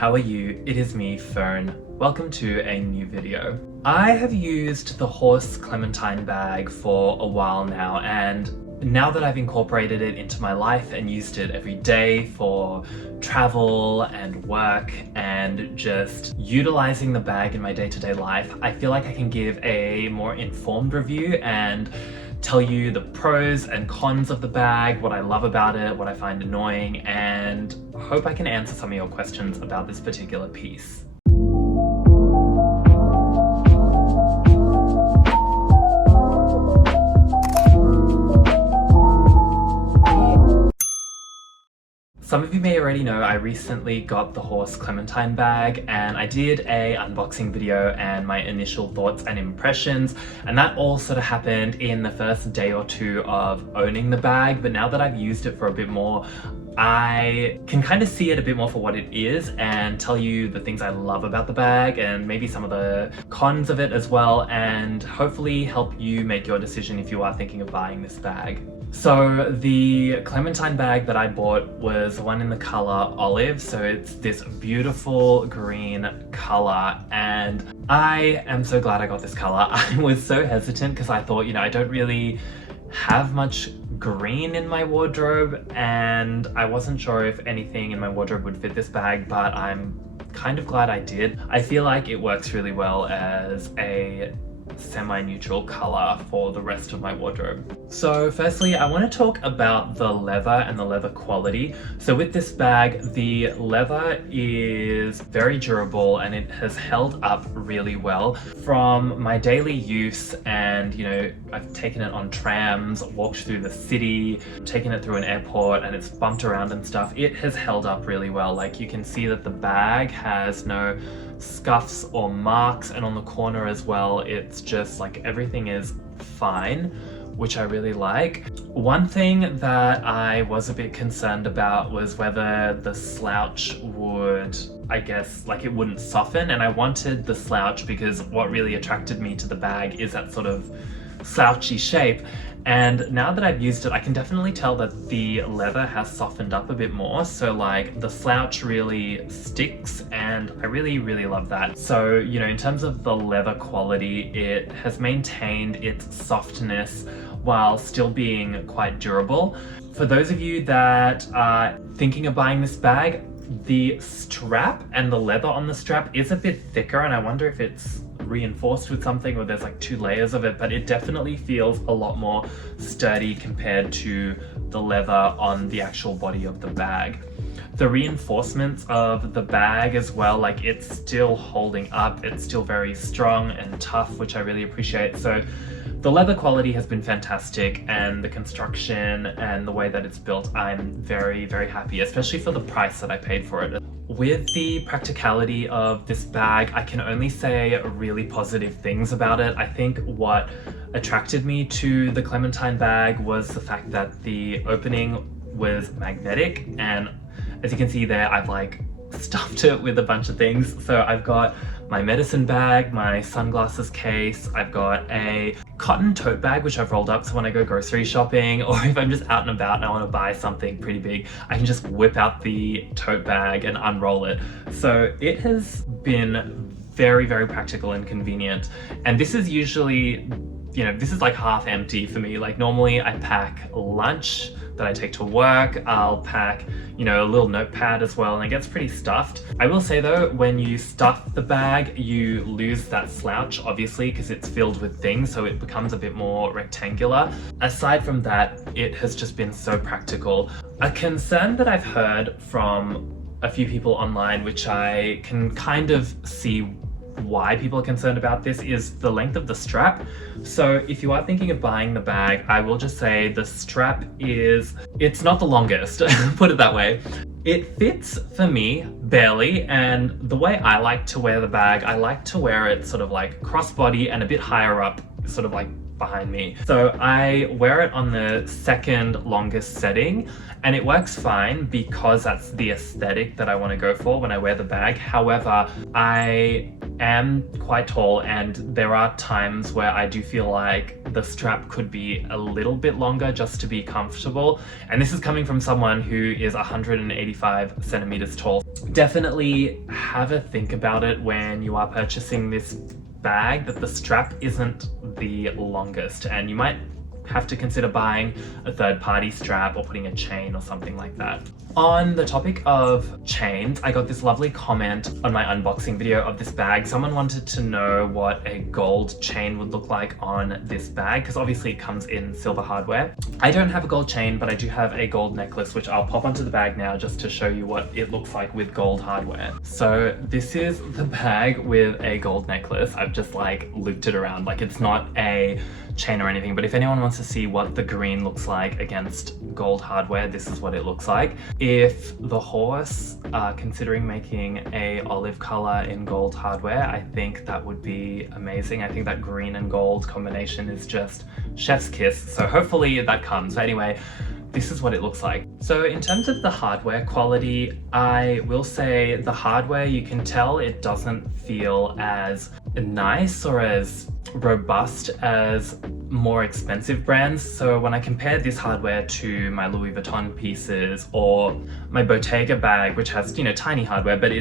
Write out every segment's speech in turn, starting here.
how are you? It is me, Fern. Welcome to a new video. I have used the Horse Clementine bag for a while now, and now that I've incorporated it into my life and used it every day for travel and work and just utilizing the bag in my day-to-day life, I feel like I can give a more informed review and tell you the pros and cons of the bag, what I love about it, what I find annoying, and hope I can answer some of your questions about this particular piece. Some of you may already know I recently got the Horse Clementine bag, and I did a unboxing video and my initial thoughts and impressions, and that all sort of happened in the first day or two of owning the bag. But now that I've used it for a bit more, I can kind of see it a bit more for what it is and tell you the things I love about the bag and maybe some of the cons of it as well, and hopefully help you make your decision if you are thinking of buying this bag. So the Clementine bag that I bought was the one in the color olive, so it's this beautiful green color, and I am so glad I got this color. I was so hesitant because I thought, I don't really have much green in my wardrobe, and I wasn't sure if anything in my wardrobe would fit this bag, but I'm kind of glad I did. I feel like it works really well as a semi-neutral color for the rest of my wardrobe. So firstly, I want to talk about the leather and the leather quality. So with this bag, the leather is very durable and it has held up really well from my daily use, and I've taken it on trams, walked through the city, taken it through an airport, and it's bumped around and stuff. It has held up really well. Like, you can see that the bag has no scuffs or marks, and on the corner as well, it's just like everything is fine, which I really like. One thing that I was a bit concerned about was whether the slouch would, it wouldn't soften, and I wanted the slouch because what really attracted me to the bag is that sort of slouchy shape. And now that I've used it, I can definitely tell that the leather has softened up a bit more. So like the slouch really sticks, and I really, really love that. So, in terms of the leather quality, it has maintained its softness while still being quite durable. For those of you that are thinking of buying this bag, the strap and the leather on the strap is a bit thicker, and I wonder if it's reinforced with something or there's like 2 layers of it, but it definitely feels a lot more sturdy compared to the leather on the actual body of the bag. The reinforcements of the bag as well, like, it's still holding up, it's still very strong and tough, which I really appreciate. So the leather quality has been fantastic, and the construction and the way that it's built, I'm very, very happy, especially for the price that I paid for it. With the practicality of this bag, I can only say really positive things about it. I think what attracted me to the Clementine bag was the fact that the opening was magnetic, and as you can see there, I've stuffed it with a bunch of things. So I've got my medicine bag, my sunglasses case, I've got a cotton tote bag which I've rolled up, so when I go grocery shopping or if I'm just out and about and I want to buy something pretty big, I can just whip out the tote bag and unroll it. So it has been very, very practical and convenient, and this is usually, this is like half empty for me. Like, normally I pack lunch that I take to work, I'll pack, a little notepad as well, and it gets pretty stuffed. I will say though, when you stuff the bag, you lose that slouch, obviously, because it's filled with things, so it becomes a bit more rectangular. Aside from that, it has just been so practical. A concern that I've heard from a few people online, which I can kind of see why people are concerned about this, is the length of the strap. So if you are thinking of buying the bag, I will just say the strap it's not the longest, put it that way. It fits for me barely, and the way I like to wear the bag, I like to wear it sort of like crossbody and a bit higher up, sort of like behind me. So I wear it on the second longest setting, and it works fine because that's the aesthetic that I want to go for when I wear the bag. However, I am quite tall, and there are times where I do feel like the strap could be a little bit longer just to be comfortable. And this is coming from someone who is 185 centimeters tall. Definitely have a think about it when you are purchasing this bag, that the strap isn't the longest, and you might have to consider buying a third-party strap or putting a chain or something like that. On the topic of chains, I got this lovely comment on my unboxing video of this bag. Someone wanted to know what a gold chain would look like on this bag, because obviously it comes in silver hardware. I don't have a gold chain, but I do have a gold necklace, which I'll pop onto the bag now just to show you what it looks like with gold hardware. So this is the bag with a gold necklace. I've just like looped it around, like it's not a chain or anything, but if anyone wants to see what the green looks like against gold hardware, this is what it looks like. If the Horse are considering making a olive color in gold hardware, I think that would be amazing. I think that green and gold combination is just chef's kiss, so hopefully that comes. But anyway, this is what it looks like. So in terms of the hardware quality, I will say the hardware, you can tell it doesn't feel as nice or as robust as more expensive brands. So when I compare this hardware to my Louis Vuitton pieces or my Bottega bag, which has, you know, tiny hardware, but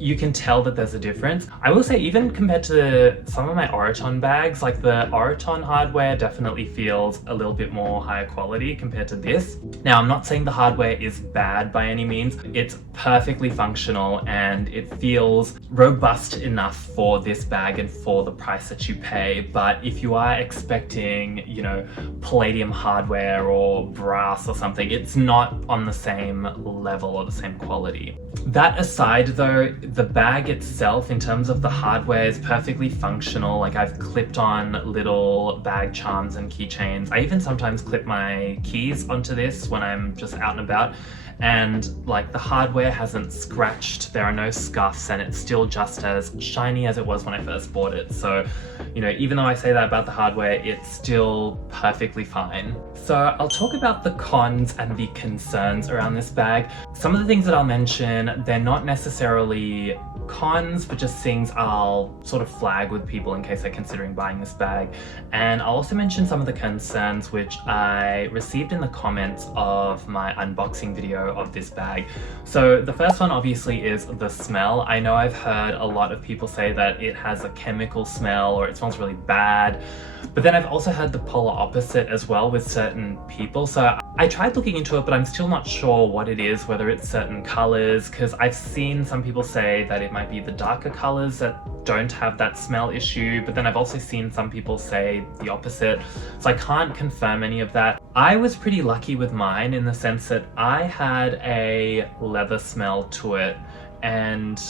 you can tell that there's a difference. I will say even compared to some of my Oroton bags, like the Oroton hardware definitely feels a little bit more higher quality compared to this. Now, I'm not saying the hardware is bad by any means. It's perfectly functional and it feels robust enough for this bag and for the price that you pay. But if you are expecting, you know, palladium hardware or brass or something, it's not on the same level or the same quality. That aside though, the bag itself in terms of the hardware is perfectly functional. Like I've clipped on little bag charms and keychains. I even sometimes clip my keys onto this when I'm just out and about. And like the hardware hasn't scratched, there are no scuffs, and it's still just as shiny as it was when I first bought it. So, you know, even though I say that about the hardware, it's still perfectly fine. So I'll talk about the cons and the concerns around this bag. Some of the things that I'll mention, they're not necessarily cons, but just things I'll sort of flag with people in case they're considering buying this bag. And I'll also mention some of the concerns which I received in the comments of my unboxing video of this bag. So the first one obviously is the smell. I know I've heard a lot of people say that it has a chemical smell or it smells really bad, but then I've also heard the polar opposite as well with certain people. So I tried looking into it, but I'm still not sure what it is, whether it's certain colors, because I've seen some people say that it might be the darker colors that don't have that smell issue, but then I've also seen some people say the opposite, so I can't confirm any of that. I was pretty lucky with mine in the sense that I had a leather smell to it, and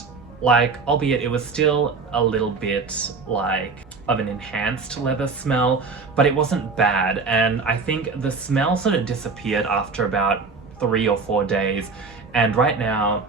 like, albeit it was still a little bit like of an enhanced leather smell, but it wasn't bad. And I think the smell sort of disappeared after about 3 or 4 days. And right now,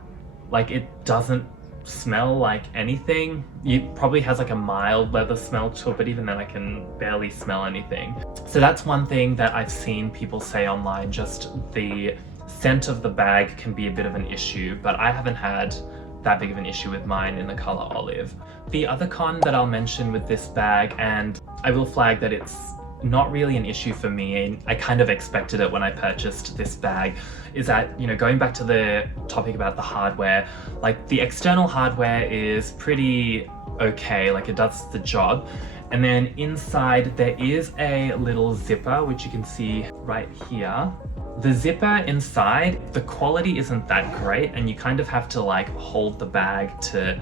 like, it doesn't smell like anything. It probably has like a mild leather smell to it, but even then I can barely smell anything. So that's one thing that I've seen people say online, just the scent of the bag can be a bit of an issue, but I haven't had that big of an issue with mine in the color olive. The other con that I'll mention with this bag, and I will flag that it's not really an issue for me, I kind of expected it when I purchased this bag, is that, you know, going back to the topic about the hardware, like the external hardware is pretty okay, like it does the job. And then inside there is a little zipper, which you can see right here. The zipper inside, the quality isn't that great, and you kind of have to like hold the bag to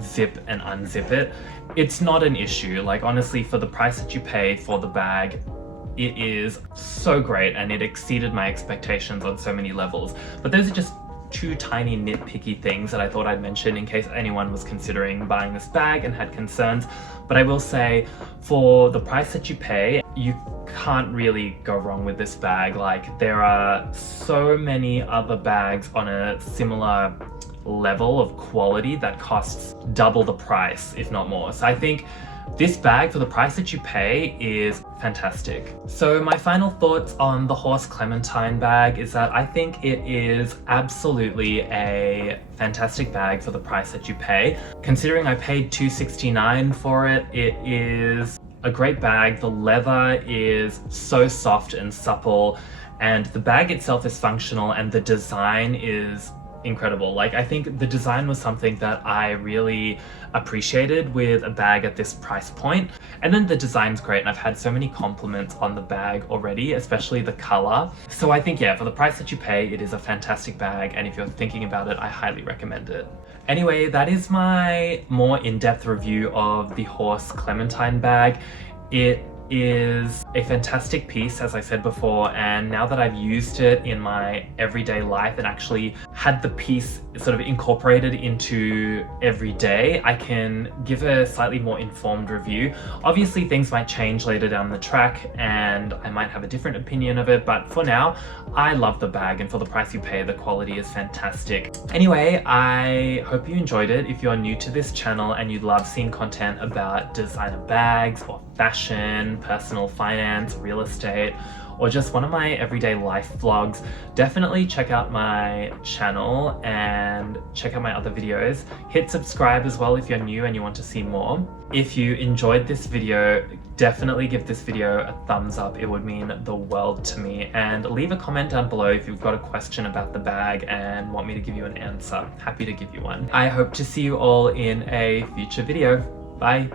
zip and unzip it. It's not an issue. Like honestly, for the price that you pay for the bag, it is so great and it exceeded my expectations on so many levels. But those are just 2 tiny nitpicky things that I thought I'd mention in case anyone was considering buying this bag and had concerns. But I will say, for the price that you pay, you can't really go wrong with this bag. Like, there are so many other bags on a similar level of quality that costs double the price, if not more. So I think This bag, for the price that you pay, is fantastic. So my final thoughts on the Horse Clementine bag is that I think it is absolutely a fantastic bag for the price that you pay. Considering I paid $269 for it, it is a great bag. The leather is so soft and supple, and the bag itself is functional, and the design is incredible. Like, I think the design was something that I really appreciated with a bag at this price point. And then the design's great, and I've had so many compliments on the bag already, especially the color. So I think, yeah, for the price that you pay, it is a fantastic bag, and if you're thinking about it, I highly recommend it. Anyway, that is my more in-depth review of the Horse Clementine bag. It is a fantastic piece, as I said before, and now that I've used it in my everyday life and actually had the piece sort of incorporated into every day, I can give a slightly more informed review. Obviously things might change later down the track and I might have a different opinion of it, but for now I love the bag, and for the price you pay, the quality is fantastic. Anyway, I hope you enjoyed it. If you're new to this channel and you love seeing content about designer bags or fashion, personal finance, real estate, or just one of my everyday life vlogs, definitely check out my channel and check out my other videos. Hit subscribe as well if you're new and you want to see more. If you enjoyed this video, definitely give this video a thumbs up. It would mean the world to me. And leave a comment down below if you've got a question about the bag and want me to give you an answer. Happy to give you one. I hope to see you all in a future video. Bye.